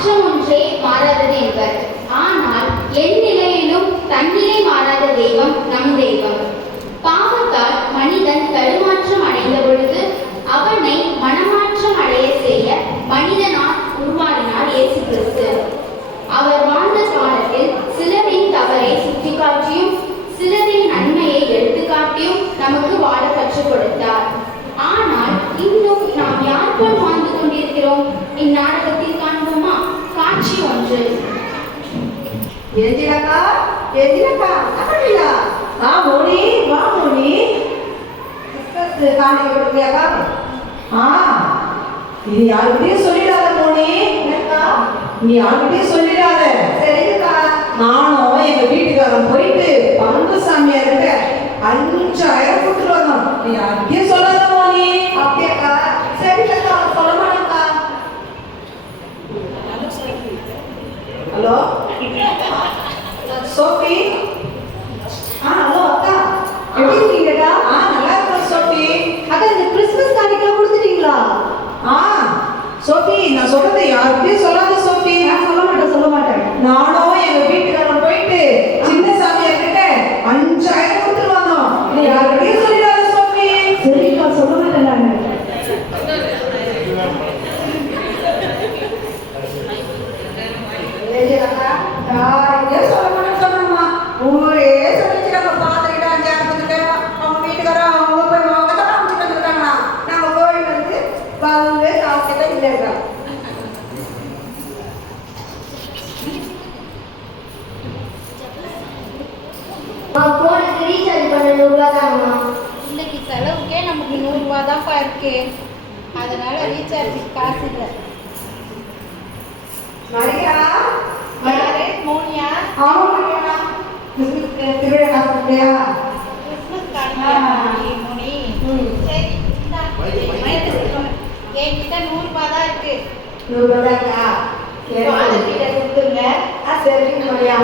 மாற்றம் ஒன்றே மாறாதது என்பர். ஆனால் என் நிலையிலும் தன்னிலை மாறாத தெய்வம் நம் தெய்வம். பாவத்தால் மனிதன் தடுமாற்றம் அடைந்த பொழுது அவனை மனமாற்றம் அடைய செய்ய மனிதனால் உருவாடினார் இயேசு கிறிஸ்து. அவர் வாழ்ந்த காலத்தில் சிலரின் தவறை சுட்டிக்காட்டியும் சிலரின் நன்மையை எடுத்துக்காட்டியும் நமக்கு வாழ கற்றுக் கொடுத்தார். ஆனால் இன்னும் நாம் யார் போல் வாழ்ந்து கொண்டிருக்கிறோம்? இந்நாடகத்தில் காண்போமா? காட்சி 1. மோனி வா மோனி காணிக்க கொடுக்கலையாக்கா? இது யாருக்கிட்டையும் சொல்லிடாத மோனி. நீ யாருக்கிட்டையும் சொல்லிடாத. சரிக்கா. நானும் எங்க வீட்டுக்காரன் போயிட்டு பங்கு சாமியார்கிட்ட 5000 கொடுத்துட்டு வந்தோம். நீ யாருக்கிட்டையும் சொல்லாத மோனி. அப்படியாக்கா? சரிக்கா, சொல்ல மாட்டேங்க்கா. Hello Sophie. ஹலோ அக்கா, எப்படி இருக்கீங்கக்கா? நல்லா இருக்கேன் சோஃபி. அக்கா, இந்த கிறிஸ்மஸ் காணிக்கெல்லாம் கொடுத்துட்டீங்களா? சோஃபி, நான் சொல்றதை யாருக்கிட்டையும் சொல்லாத சோஃபி. நான் சொல்ல மாட்டேன். நானும் எங்க வீட்டுக்காரன் போயிட்டு சின்ன சாமியார் கிட்ட 5000 கொடுத்துட்டு வந்தோம். நீ யாருக்கிட்டையும் சொல்லிடாத சோஃபி. சரிக்கா, சொல்ல மாட்டேன் நான். யாரையும் சொல்ல மாட்டேன்னு சொன்னோம்மா. ஊரே சொல்லிச்சுட்டாங்க. பார்த்துக்கிட்டு 5000 கொடுத்துட்டேன். அவங்க வீட்டுக்காரன் அவங்க போய் முகத்தான் அமைச்சுட்டு வந்துருக்காங்களா. நாங்கள் கோயில் வந்து காசுக்கிட்ட இல்லைங்க. போனுக்கு ரீசார்ஜ் பண்ண 100 ரூபா தாங்கம்மா. இன்னைக்கு செலவுக்கே நமக்கு 100 ரூபா தான்ப்பா இருக்கு. அதனால ரீசார்ஜுக்கு காசு இல்லை. மரியா, யாரு? மோனியா? ஆமாம் திருவிழா காசு இல்லையா? கிறிஸ்மஸ் காணிக்கை மோனி. சரி, என்கிட்ட 100 ரூபா தான் இருக்கு. 100 ரூபா தான்க்கா. கிட்ட கொடுத்துருங்க. சரிங்க மரியா.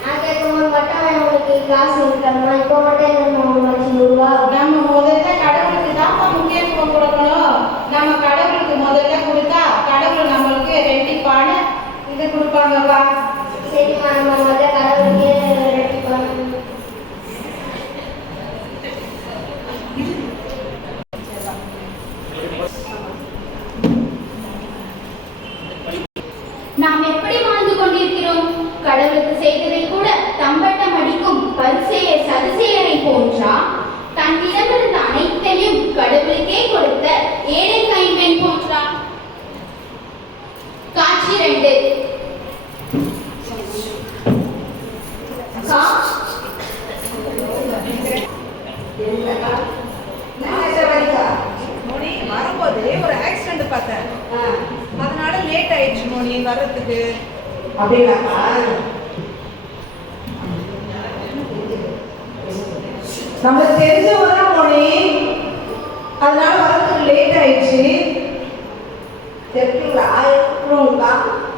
நான் கேட்கும்போது மட்டும் உங்களுக்கு காசு இருக்காங்கம்மா. இப்போ மட்டும் என்ன 100 ரூபா? நம்ம முதல்ல கடவுளுக்கு தான் முக்கியத்துவம் கொடுக்கணும். நம்ம கடவுளுக்கு முதல்ல கொடுத்தா கடவுள் நம்மளுக்கு ரெட்டிப்பான இது கொடுப்பாங்கப்பா. சரிம்மா, நம்ம முதல்ல கடவுளுக்கே ரெடி பண்ணணும். நாம் எப்படி வாழ்ந்து கொண்டிருக்கிறோம்? கடவுளுக்கு செய்ததை கூட தம்பட்டம் அடிக்கும் பரிசேயர் சதுசேயரை போன்றா? தன்னிடமிருந்த அனைத்தையும் கடவுளுக்கே கொடுத்த ஏழை கைம்பெண் போன்றா? காட்சி 2. மோனி, வரும்போது ஒரு ஆக்சிடென்ட் பார்த்தேன். அதனால லேட் ஆயிடுச்சு மோனி வர்றதுக்கு. அப்படின்னாக்கா? நம்மளுக்கு தெரிஞ்சவங்க தான் மோனி, அதனால வர்றதுக்கு லேட் ஆயிடுச்சு. தெரிஞ்சுங்களா?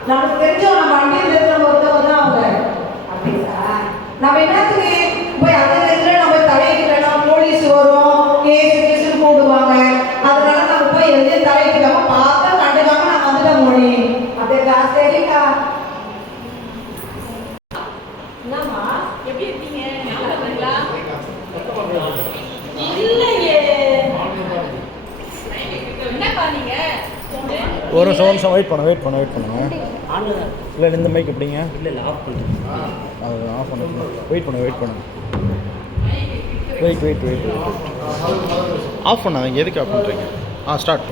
நமக்கு தெரிஞ்சவங்க, நம்ம வண்டி நிறுத்தின ஒருத்தவங்க தான் அவங்க. அப்படிங்களா? நம்ம என்னத்துக்கு போய் அந்த நேரத்தில் நம்ம தலையிடலாம், போலீஸ் வரும், கேஸு போடுவாங்க. அதனால நம்ம போய் எதையும் தலையிடாம பார்த்தா கண்டுக்காம நான் வந்துட்டேன் மோனி. அப்படிக்கா? சரிக்கா. என்னம்மா, எப்படி இருக்கீங்க? நல்லா இருக்கீங்களா? இல்லையே. என்னப்பா நீங்க? ஒரு நிமிஷம் வெயிட் பண்ணுங்க. இல்லை இந்த மைக் எப்படிங்க? இல்லை ஆஃப் பண்ணுங்க. அது ஆஃப் பண்ணுங்க. வெயிட் பண்ணுங்க. வெயிட் ஆஃப் பண்ணாதீங்க. எதுக்கு ஆஃப் பண்ணுறீங்க? ஸ்டார்ட்.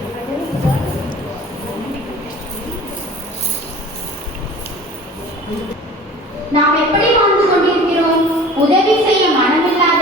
நாம் எப்படி வாழ்ந்து கொண்டிருக்கிறோம்? உதவி செய்ய மனமில்லாத